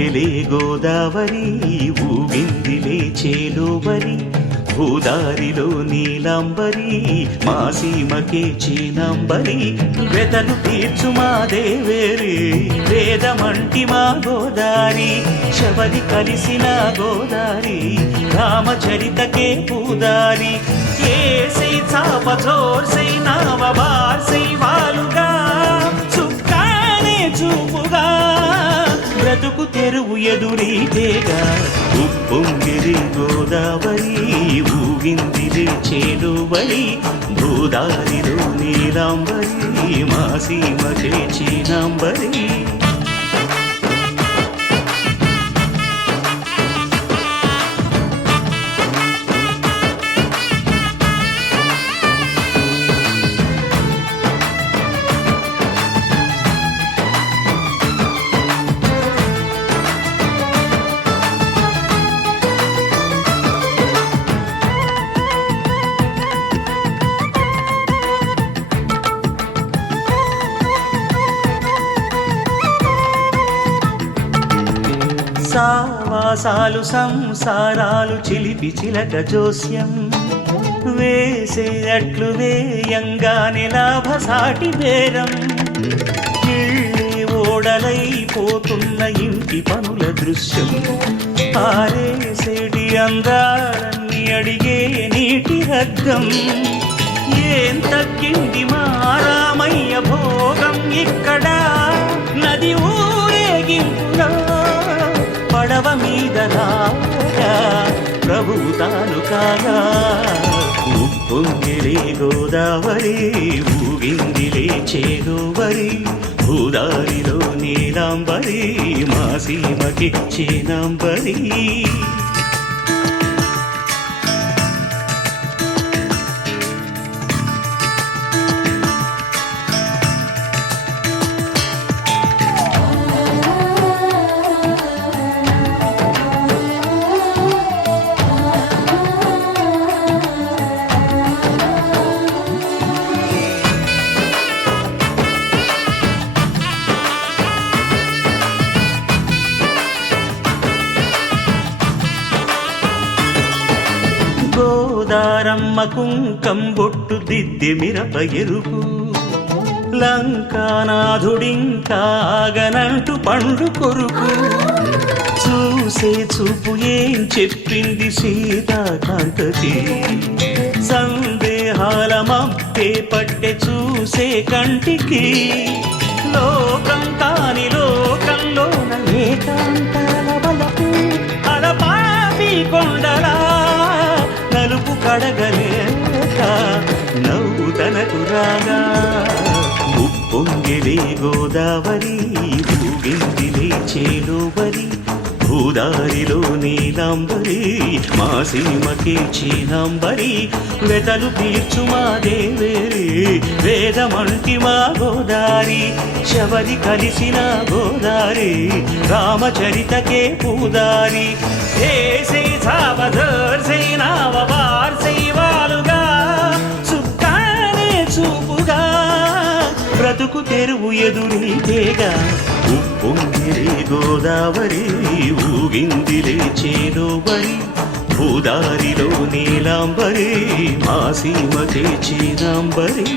ఉప్పొంగిలే గోదావరి ఊగిందిలే చేలోబరి భూదారిలో నీలాంబరి మా సీమకే చీనాంబరి వెతలు తీర్చు మా దేవేరి వేదమంటి మా గోదారి శబరి కలిసిన గోదారి రామచరితకే పూదారి ఏసై చాప చోర్సై నావ బార్సై వాలుగా చుక్కానే చూపుగా బ్రతుకు తెరువు ఎదురీతేగా ఉప్పొంగిరి గోదావరి ఊగిందిలే చేలోబరి భూదారిలో నీలాంబరి మా సీమకే చీనాంబరి సావాసాలు సంసారాలు చిలిపి చిలక జోస్యం వేసే అట్లు వేయంగానే లాభసాటి బేరం ఇళ్ళే ఓడలైపోతున్న ఇంటి పనుల దృశ్యం ఆరేసేటి అందాలన్నీ అడిగే నీటి రగ్గం ఏం తగ్గింది మా రామయ్య భోగం ఇక్కడ నది ఊరేగింపుగా పడవ మీద రాగా ప్రభువు తాను కాగా ఉప్పొంగిలే గోదావరి ఊగిందిలే చేలోబరి భూదారిలో నీలాంబరి మా సీమకి చీనాంబరి గోదారమ్మ కుంకం బొట్టు దిద్ది మిరప ఎరుపు లంకానాథుడింకాగనంటూ పండు కొరుకు చూసే చూపు ఏం చెప్పింది సీతాకాంతకి సందేహాల మప్పే పట్టె చూసే కంటికి లోకం కాని లోకంలోన ఏకాంతాల బలపు అలపాపి కొండలా నలుపు కడగలేక నవ్వు తనకు రాగా ఉప్పొంగిలే గోదావరి ఊగిందిలే చేలోబరి భూదారిలో నీలాంబరి మా సీమకే చీనాంబరి వెతలు తీర్చు మా దేవేరి వేదమంటి మా గోదారి శబరి కలిసిన గోదారి రామచరితకే పూదారి ఏసై సావధర్సై నావ బార్సై వాలుగా చుక్కానే చూపుగా బ్రతుకు తెరువు ఎదురీతేగా ఉప్పొంగిలే గోదావరి ఊగిందిలే చేలోబరి భూదారిలో నీలాంబరి మా సీమకే చీనాంబరి